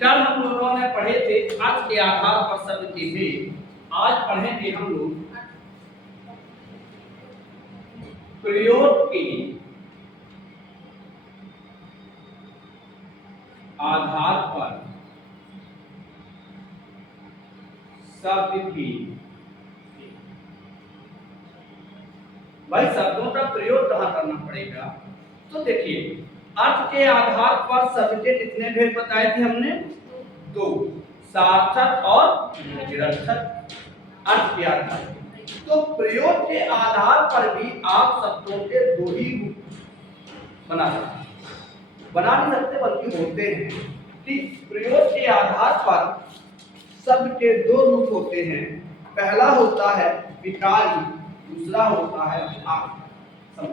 कल हम लोगों ने पढ़े थे अर्थ के आधार पर शब्द के भेद। आज पढ़ेंगे हम लोग प्रयोग के आधार पर शब्द की। भाई शब्दों का प्रयोग कहाँ करना पड़ेगा? तो देखिए, अर्थ के आधार पर शब्द के कितने भेद बताए थे हमने? दो, सार्थक और निरर्थक। अर्थ के आधार पर तो प्रयोग के आधार पर भी आप शब्दों के दो ही रूप बना सकते, बना नहीं सकते बल्कि होते हैं कि प्रयोग के आधार पर शब्द के दो रूप होते हैं। पहला होता है विकारी, दूसरा होता है आत्म।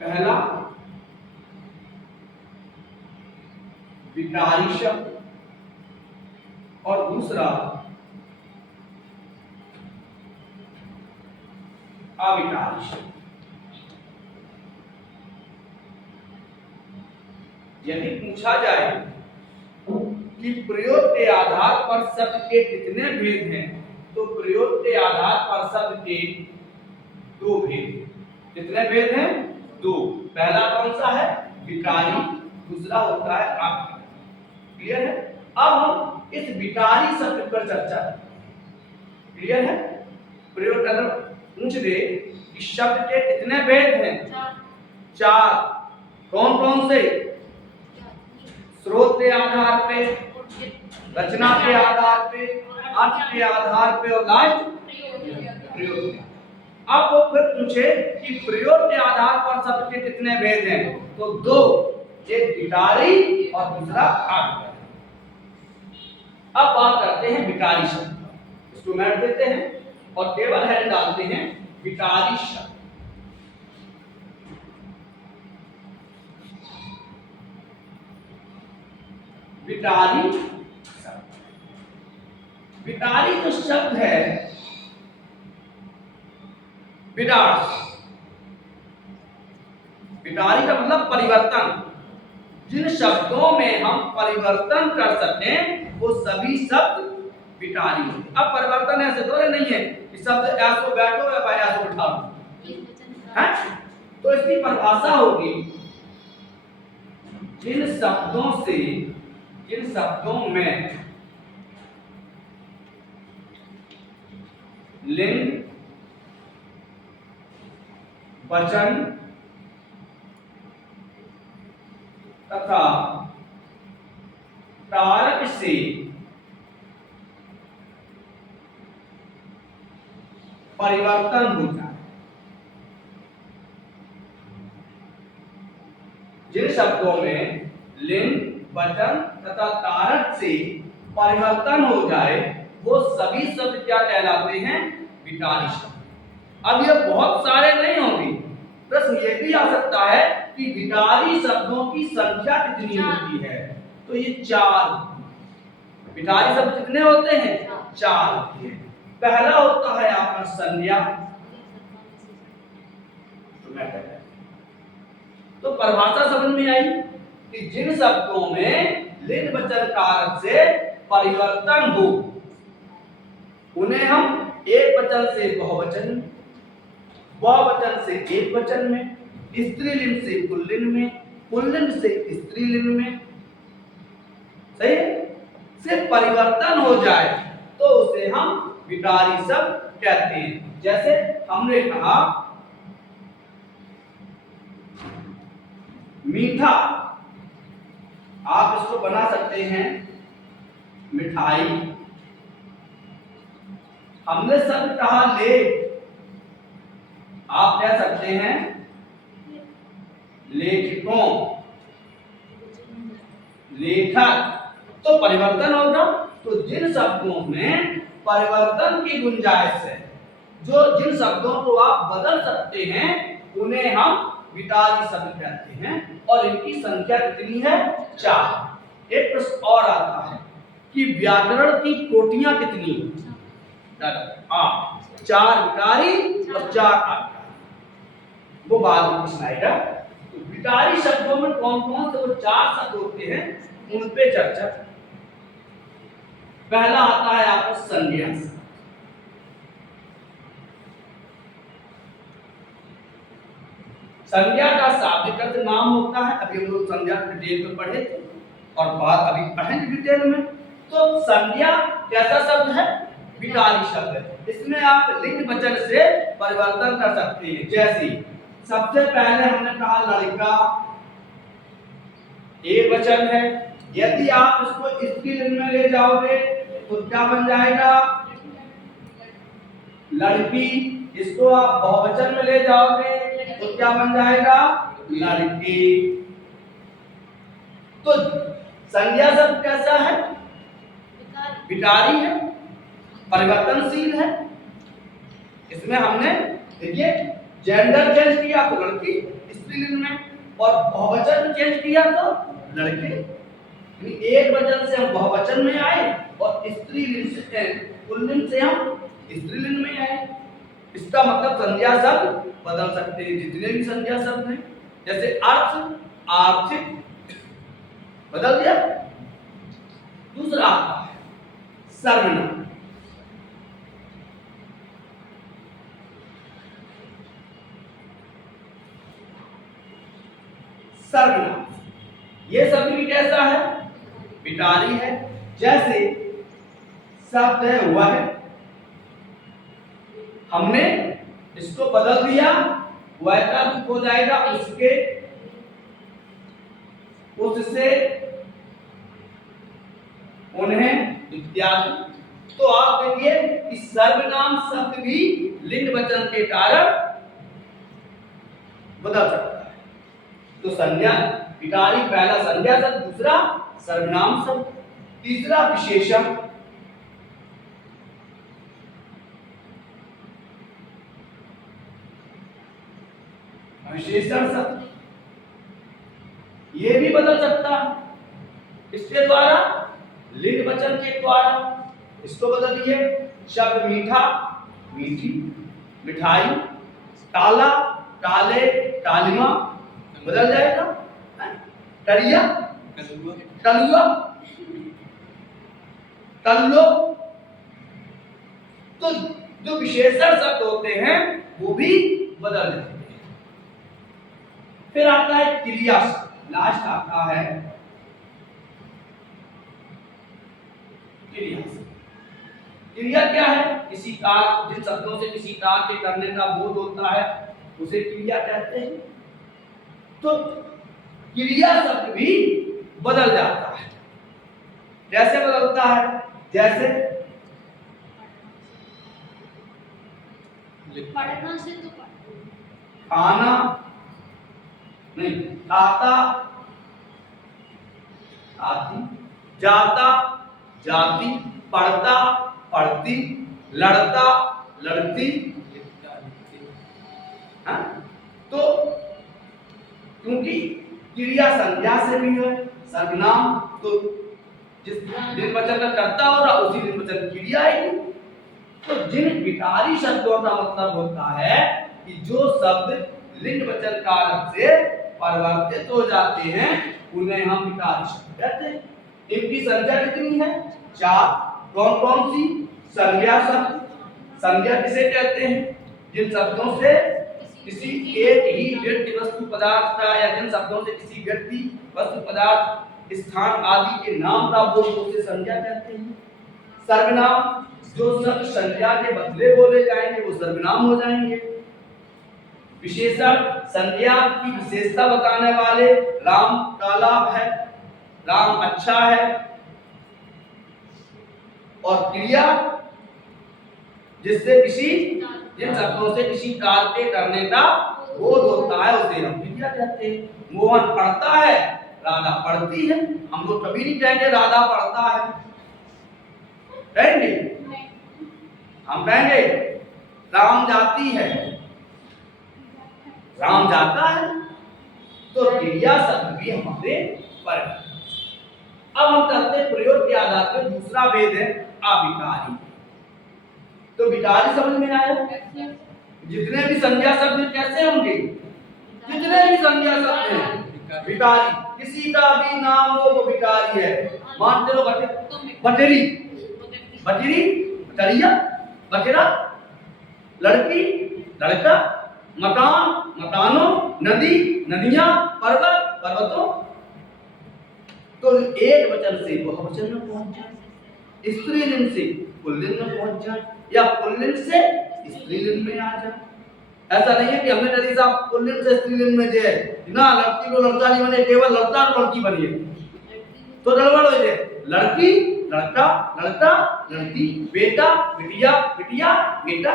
पहला विकारी शब्द और दूसरा अविकारी शब्द। यदि पूछा जाए कि प्रयोग के आधार पर शब्द के कितने भेद हैं, तो प्रयोग के आधार पर शब्द के दो भेद। कितने भेद हैं? दो। पहला कौन सा है? विकारी, दूसरा होता है अविकारी। क्लियर है? अब हम इस विकारी शब्द पर चर्चा करें। क्लियर है? प्रयोग करना पूछ दे कि शब्द के कितने भेद हैं? चार। कौन कौन से? स्रोत के आधार पे, रचना के आधार पे, अर्थ के आधार पे और लास्ट प्रयोग। अब वो फिर पूछे कि प्रयोग के आधार पर शब्द के कितने भेद हैं? तो दो, एक विकारी और दूसरा अविकारी। अब बात करते हैं विकारी शब्द। इसको मैट देते हैं और टेबल हेड डालते हैं विकारी शब्द। विकारी शब्द, विकारी जो शब्द है विनाश। विकारी का मतलब परिवर्तन। जिन शब्दों में हम परिवर्तन कर सकें वो सभी शब्द विकारी होते। अब परिवर्तन ऐसे थोड़े नहीं है कि शब्द ऐसो बैठो या भाई ऐसो उठाओ, है? तो इसकी परिभाषा होगी जिन शब्दों में लिंग, वचन तथा कारक से परिवर्तन हो जाए। जिन शब्दों में लिंग, वचन तथा कारक से परिवर्तन हो जाए वो सभी शब्द क्या कहलाते हैं? विकारी शब्द। अब ये बहुत सारे नहीं होंगे। प्रश्न ये भी आ सकता है कि विकारी शब्दों की संख्या कितनी होती है? तो ये चार। विकारी शब्द कितने होते हैं? चार होते हैं। पहला होता है आपका संज्ञा। तो परिभाषा समझ में आई कि जिन शब्दों में लिंग, वचन, कारक से परिवर्तन हो उन्हें हम एक वचन से बहुवचन, बहुवचन से एक वचन में, स्त्रीलिंग से पुल्लिंग में, पुल्लिंग से स्त्रीलिंग में, सही है, से परिवर्तन हो जाए तो उसे हम विकारी शब्द कहते हैं। जैसे हमने कहा मीठा, आप इसको बना सकते हैं मिठाई। हमने शब्द कहा लेख, आप कह सकते हैं लेखकों, लेखक। तो परिवर्तन होगा। तो जिन शब्दों में परिवर्तन की गुंजाइश है, जिन शब्दों को आप बदल सकते हैं उन्हें हम विकारी शब्द कहते हैं और इनकी संख्या कितनी है? चार। एक प्रश्न और आता है कि व्याकरण की कोटियां कितनी? चार विकारी और चार अविकारी। वो बाद में प्रश्न आएगा। तो विकारी शब्दों में कौन कौन से वो 4 शब्द होते हैं उन पे चर्चा। पहला आता है आपका संज्ञा। संज्ञा का शाब्दिक अर्थ नाम होता है। अभी हम लोग संज्ञा डिटेल में पढ़े थे और बात अभी पढ़ेंगे डिटेल में। तो संज्ञा कैसा शब्द है? विकारी शब्द है। इसमें आप लिंग वचन से परिवर्तन कर सकते हैं। जैसे सबसे पहले हमने कहा लड़का, एक वचन है। यदि आप इसको स्त्रीलिंग में ले जाओगे तो क्या बन जाएगा? लड़की। इसको आप बहुवचन में ले जाओगे तो क्या बन जाएगा? लड़की। तो संज्ञा शब्द कैसा है? विकारी है, परिवर्तनशील है। इसमें हमने देखिए जेंडर चेंज किया तो लड़की स्त्रीलिंग में, और बहुवचन चेंज किया तो लड़के। एक वचन से हम बहुवचन में आए और स्त्रीलिंग से पुल्लिंग से हम स्त्रीलिंग में आए। इसका मतलब संज्ञा शब्द बदल सकते हैं, जितने भी संज्ञा शब्द हैं। जैसे अर्थ, आर्थिक बदल गया। दूसरा आता है सर्वनाम। सर्वनाम ये शब्द भी कैसा है? विकारी है। जैसे शब्द है वह, हमने इसको बदल दिया, वह का रूप हो जाएगा उसके, उससे, उन्हें इत्यादि। तो आप देखिए कि सर्वनाम शब्द भी लिंग वचन के कारण बदल सकता है। तो संज्ञा विकारी पहला संज्ञा शब्द, दूसरा सर्वनाम शब्द, तीसरा विशेषण। विशेषण शब्द ये भी बदल सकता है इसके द्वारा, लिंग वचन के द्वारा। इसको बदलिए, शब्द मीठा, मीठी, मिठाई, काला, काले, कालिमा बदल जाएगा। टरिया, टलुआ, टल्लो। तो जो विशेषण शब्द होते हैं वो भी बदल जाते हैं। फिर आता है क्रिया, लास्ट आता है क्रिया। क्रिया क्या है? किसी कार्य, जिन शब्दों से किसी कार्य के करने का बोध होता है उसे क्रिया कहते हैं। तो क्रिया शब्द भी बदल जाता है। कैसे बदलता है? जैसे पढ़ना से तो खाना नहीं, खाता, आती, जाता, जाती, पढ़ता, पढ़ती, लड़ता, लड़ती। हाँ? तो क्योंकि क्रिया संज्ञा से भी है, सर्वनाम तो जिस लिंग वचन का कर्ता हो रहा उसी लिंग वचन क्रिया आएगी। तो जिन विकारी शब्दों का मतलब होता है कि जो शब्द लिंग वचन कारक से परिवर्तित हो जाते हैं उन्हें हम विकारी शब्द कहते हैं। इनकी संख्या कितनी है? 4। कौन कौन सी? संज्ञा शब्द। संज्ञा किसे कहते हैं? जिन शब्दों से किसी एक ही व्यक्ति, वस्तु, पदार्थ का, या जिन शब्दों से किसी व्यक्ति, वस्तु, पदार्थ, स्थान आदि के नाम का बोध उसे संज्ञा कहते हैं। सर्वनाम जो शब्द संज्ञा के बदले बोले जाएंगे वो सर्वनाम हो जाएंगे। विशेषण संज्ञा की विशेषता बताने वाले, राम काला है, राम अच्छा है। और क्रिया जिससे किसी, जिन शब्दों से किसी कार्य के करने का बोध होता है उसे हम क्रिया कहते हैं। मोहन पढ़ता है, राधा पढ़ती है। हम लोग कभी नहीं कहेंगे राधा पढ़ता है, कहेंगे? हम कहेंगे राम जाती है, राम जाता है। तो क्रिया शब्द भी हमारे पर। अब हम करते हैं प्रयोग के आधार पर दूसरा भेद है अविकारी। तो विकारी समझ में आया? जितने भी संज्ञा शब्द कैसे होंगे, जितने भी संज्ञा शब्द है भिखारी, किसी का भी नाम हो वो भिखारी है। मान चलो बटेरी, बटेरी, बटरिया, बटेरा, लड़की, लड़का, मकान, मकानों, नदी, नदियां, पर्वत, पर्वतों। तो एक वचन से बहुवचन में पहुंच जाए, स्त्रीलिंग से पुल्लिंग में पहुंच जाए, या पुल्लिंग से स्त्रीलिंग में आ जाए। ऐसा नहीं है कि हमने नदी साहब पुल्लिंग से स्त्रीलिंग में जाए ना, लड़की को लड़का नहीं बने, केवल लड़का और लड़की बनिए तो गड़बड़ हो जाए। लड़की, लड़का, लड़का, लड़की, बेटा, बिटिया, बिटिया, बेटा।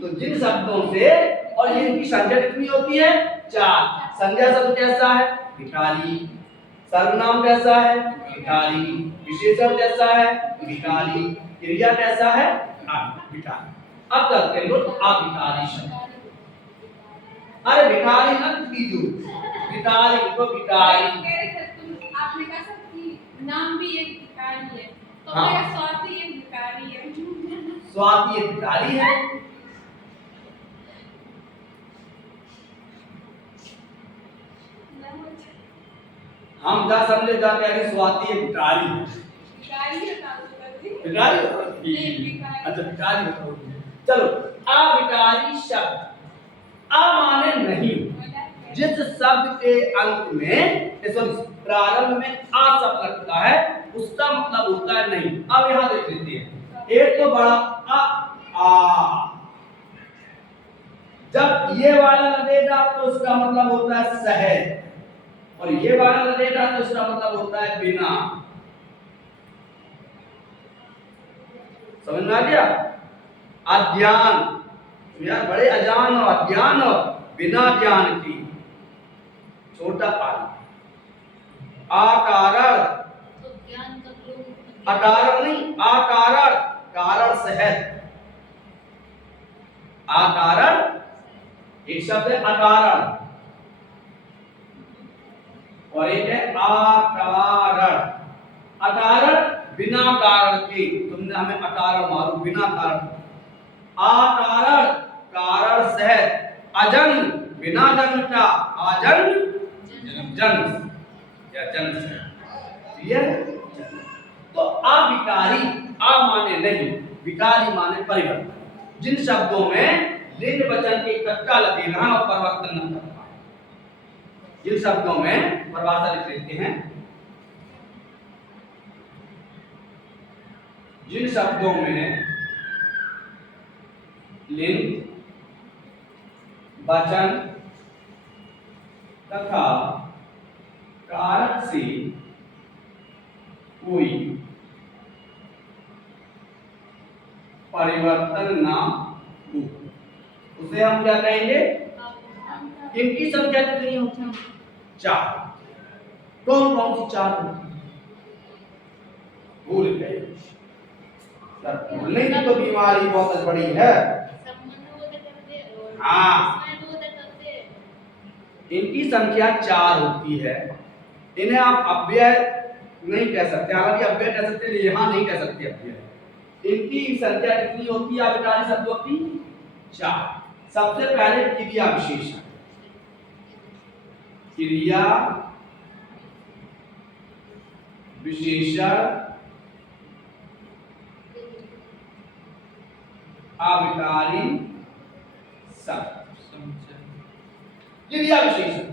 तो जिन शब्दों से और इनकी संख्या कितनी होती है? 4। संज्ञा शब्द कैसा है? भिखारी। सर्वनाम कैसा है? भिखारी। विशेषण कैसा है? भिखारी। क्रिया कैसा है? भिखारी। अब करते हैं लोग अभिखारी शब्द। अरे भिखारी ना कीजो, भिखारी को भिखारी। आपने कहा सब कि नाम भी एक भिखारी है, तो हाँ। मेरा स्वाति एक भिखारी है। स्वाति एक भिखारी है। हम क्या समझे जा के स्वाति एक भिखारी है। भिखारी है भिखारी अच्छा भिखारी बताओ। चलो अभिखारी शब्द अ माने नहीं, जिस शब्द के अंत में प्रारंभ में आ शब्द लगता है उसका मतलब होता है नहीं। अब यहां देख लेते हैं, एक तो बड़ा आ, जब ये वाला लगेगा तो उसका मतलब होता है सहज, और ये वाला लगेगा तो उसका मतलब होता है बिना। समझ में आ गया? अज्ञान, यार बड़े अजान और अज्ञान और बिना ज्ञान की, छोटा आकारण, तो ज्ञान का प्रयोग अकारण नहीं, आकारण, कारण सहज, आकारण एक शब्द है अकारण और एक है आकारण। अकारण बिना कारण के, तुमने हमें अकारण मालूम, बिना कारण। आकारण कारण सहज, अजन्म बिना जन्म का, अजन्म जन्म या जन्म से। क्लियर? तो अविकारी, आ माने नहीं, विकारी माने परिवर्तन। जिन शब्दों में लिंग वचन के इकट्ठा लगे ना और परिवर्तन न करता, जिन शब्दों में परिभाषा लिख लेते हैं, जिन शब्दों में लिंग वचन तथा कारक से कोई परिवर्तन ना हो उसे हम क्या कहेंगे? इनकी संख्या कितनी होती है? 4। कौन कौन सी 4 होती है? भूल गए सर, भूलने की तो बीमारी बहुत बड़ी है। हाँ, इनकी संख्या 4 होती है। इन्हें आप अव्यय नहीं कह सकते, हालांकि अव्यय कह सकते हैं, यहाँ नहीं कह सकते अव्यय। इनकी संख्या कितनी होती है अभिकारी शब्दों की? 4। सबसे पहले क्रिया विशेषण, क्रिया विशेषण अभिकारी शब्द। क्रिया विशेषण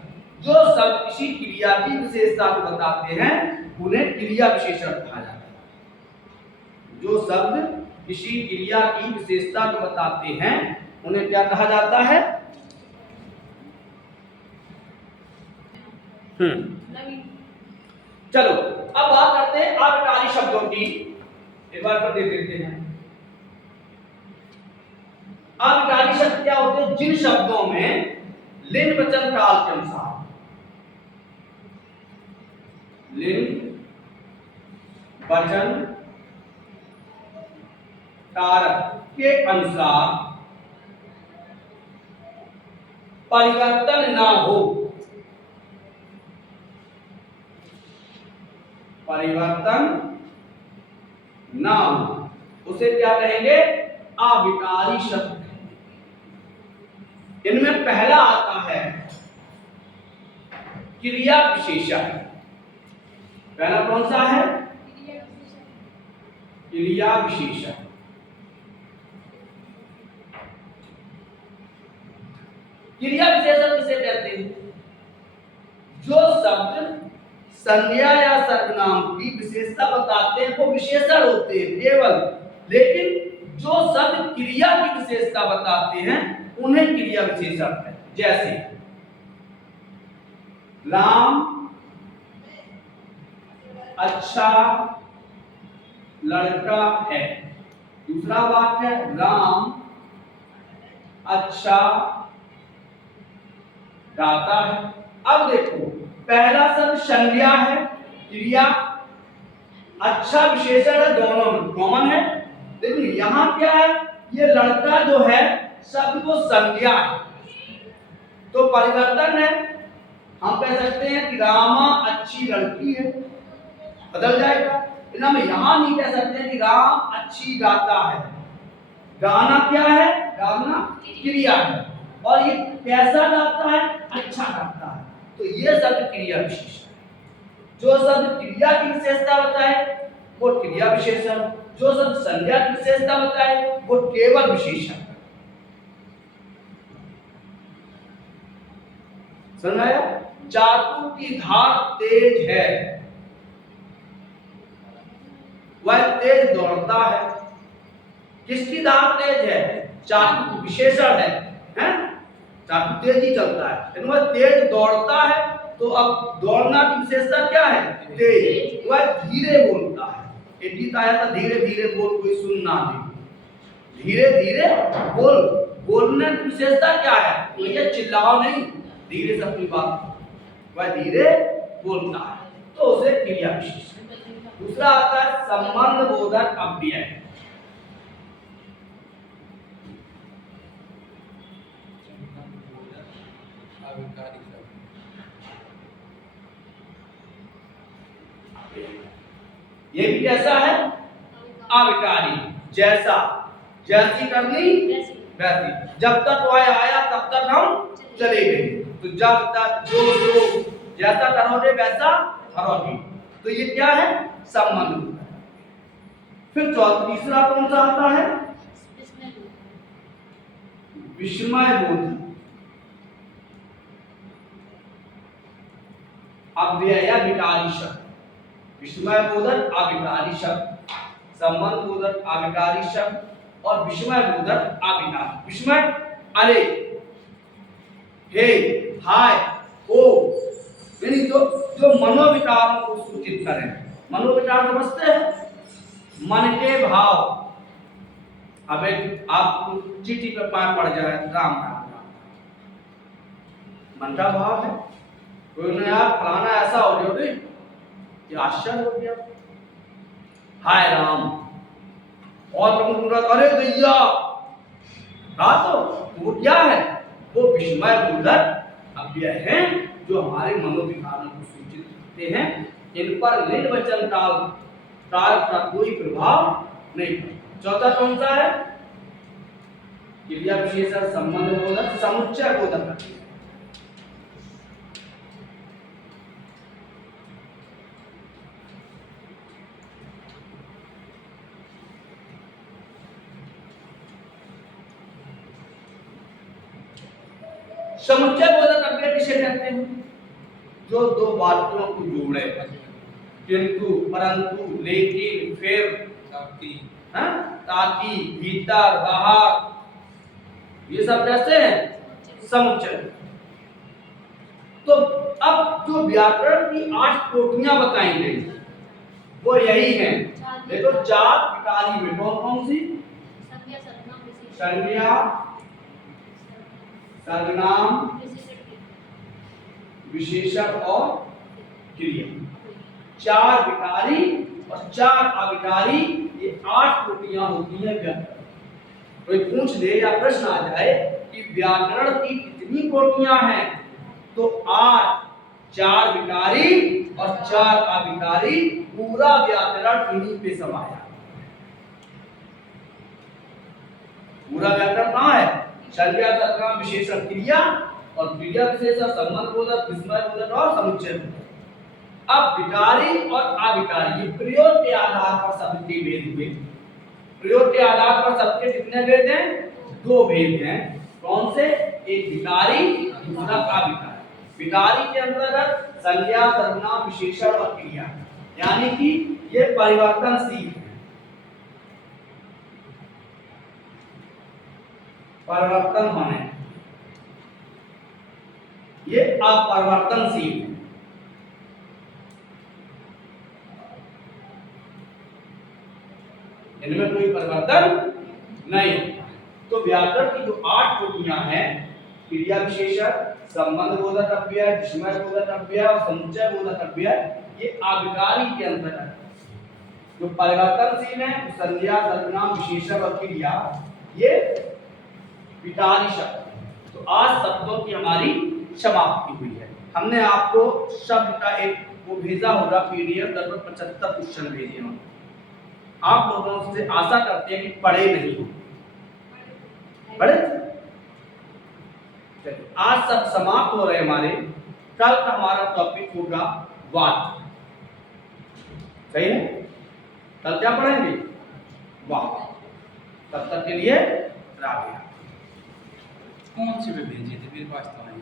जो शब्द किसी क्रिया की विशेषता को बताते हैं उन्हें क्रिया विशेषण कहा जाता है। जो शब्द किसी क्रिया की विशेषता को बताते हैं उन्हें क्या कहा जाता है? चलो अब बात करते हैं अभिकारी शब्दों की। एक बार फिर देख लेते हैं अभिकारी शब्द क्या होते हैं? जिन शब्दों में लिंग वचन काल के अनुसार, लिंग वचन कारक के अनुसार परिवर्तन ना हो, परिवर्तन ना हो उसे क्या कहेंगे? अभिकारी शब्द। इनमें पहला आता है क्रिया विशेषण। पहला कौन सा है? क्रिया विशेषण। क्रिया विशेषण किसे कहते हैं? जो शब्द संज्ञा या सर्वनाम की विशेषता बताते हैं वो विशेषण होते हैं केवल, लेकिन जो शब्द क्रिया की विशेषता बताते हैं उन्हें क्रिया विशेषण है। जैसे राम अच्छा लड़का है। दूसरा वाक्य है राम अच्छा गाता है। अब देखो, पहला शब्द संज्ञा है, क्रिया, अच्छा विशेषण है, दोनों में कॉमन है। लेकिन यहां क्या है, ये लड़का जो है शब्द वो संज्ञा है, तो परिवर्तन है। हम कह सकते हैं कि रामा अच्छी लड़की है, बदल जाएगा। लेकिन हम यहां नहीं कह सकते कि राम अच्छी गाता है। गाना क्या है? गाना क्रिया है, और ये कैसा गाता है? अच्छा गाता है। तो ये शब्द क्रिया विशेषण है। जो शब्द क्रिया की विशेषता बताए वो क्रिया विशेषण, जो शब्द संज्ञा की विशेषता बताए वो केवल विशेषण। समझ आया? चाकू की धार तेज है, वह तेज दौड़ता है। किसकी धार तेज है? चाकू विशेषण है, हैं? चाकू तेज ही चलता है, लेकिन वह तेज दौड़ता है। तो अब दौड़ना की विशेषता क्या है? तेज। वह धीरे बोलता है। एक गीत आया था, धीरे धीरे बोल कोई सुन ना दे। धीरे धीरे बोल, बोलने की विशेषता क्या है? तो ये चिल्लाओ नहीं, धीरे से अपनी बात, वह धीरे बोलता है, तो उसे क्रिया विशेषण। दूसरा आता है संबंध बोधक अव्यय। ये भी कैसा है? अविकारी। जैसा, जैसी करनी वैसी। जब तक वह आया तब तक हम चले गए। तो जब तक जो जैसा करोगे वैसा करोगे। तो ये क्या है? संबंध। फिर तीसरा कौन सा आता है? विस्मय बोध अव्यय विकारी शब्द। विस्मय बोधक अविकारी शब्द, संबंध बोधक अविकारी शब्द और विस्मय बोधक अविकारी। विस्मय अरे, हे, हाय, ओ, यानी जो मनोविकारों को सूचित करें। मनोविकार समझते हैं? मन के भाव। अब एक आप चिट्ठी पे पार पड़ जाए राम राम राम, मन का भाव है। कोई ने यार फलाना ऐसा हो गया रे, ये आश्चर्य हो गया, हाय राम। और अरे दैया, कहा तो वो क्या है? वो विस्मय बोधक अव्यय हैं जो हमारे मनोविकारों को सूचित करते हैं। इन पर निर्वचन काल का कोई प्रभाव नहीं पड़ता। चौथा कौन सा है? क्रिया विशेषण, संबंध बोधक, समुच्चय बोधक। समुच्चय बोधक अव्यय किसे कहते हैं? जो दो वाक्यों को जोड़े, किंतु, परंतु, लेकिन, फिर, ताकि, भीतर, बाहर, ये सब कैसे हैं? समुच्चय। तो अब जो व्याकरण की 8 कोटियां बताई गई वो यही हैं। देखो 4 विकारी में कौन कौन सी? संज्ञा, सर्वनाम, विशेषण और क्रिया। 4 विकारी और 4 अविकारी, ये 8 कोटियां होती हैं व्याकरण। कोई पूछ दे या प्रश्न आ जाए कि व्याकरण की कितनी कोटियां हैं, तो 8, 4 विकारी और 4 अविकारी, पूरा व्याकरण इन्हीं पे समाया। पूरा व्याकरण कहाँ है? संज्ञा, सर्वनाम, विशेषण, क्रिया और क्रिया विशेषण, संबंधबोधक, विस्मयबोधक और समुच्चयबोधक। अब विकारी और अविकारी ये प्रयोग के आधार पर सबके भेद हुए। प्रयोग के आधार पर सबके कितने भेद हैं? दो भेद हैं। कौन से? एक विकारी, दूसरा अविकारी। विकारी के अंतर्गत संज्ञा, सर्वनाम, विशेषण और क्रिया, यानी कि ये परिवर्तनशील है। परिवर्तन होने, ये अपरिवर्तनशील है। इनमें कोई परिवर्तन नहीं होता। तो व्याकरण की जो 8 कोटियां हैं, क्रिया विशेषण, संबंध बोधक अव्यय, विस्मय बोधक अव्यय और समुच्चय बोधक अव्यय, ये अविकारी के अंतर्गत है। जो परिवर्तनशील है, संज्ञा, सर्वनाम, विशेषण और क्रिया, ये विकारी शब्द। तो आज शब्दों की हमारी समाप्ति हुई है। हमने आपको शब्द का एक वो भेजा होगा पीडीएफ, लगभग 75 क्वेश्चन भेजे होंगे। आप लोगों से आशा करते हैं कि पढ़े नहीं हो, पढ़े। आज सब समाप्त हो रहे हमारे। कल का हमारा टॉपिक होगा वाक्य। सही है? कल क्या पढ़ेंगे? वाक्य। तब तक के लिए राधे। कौन से में भेजे थे? मेरे पास तो नहीं।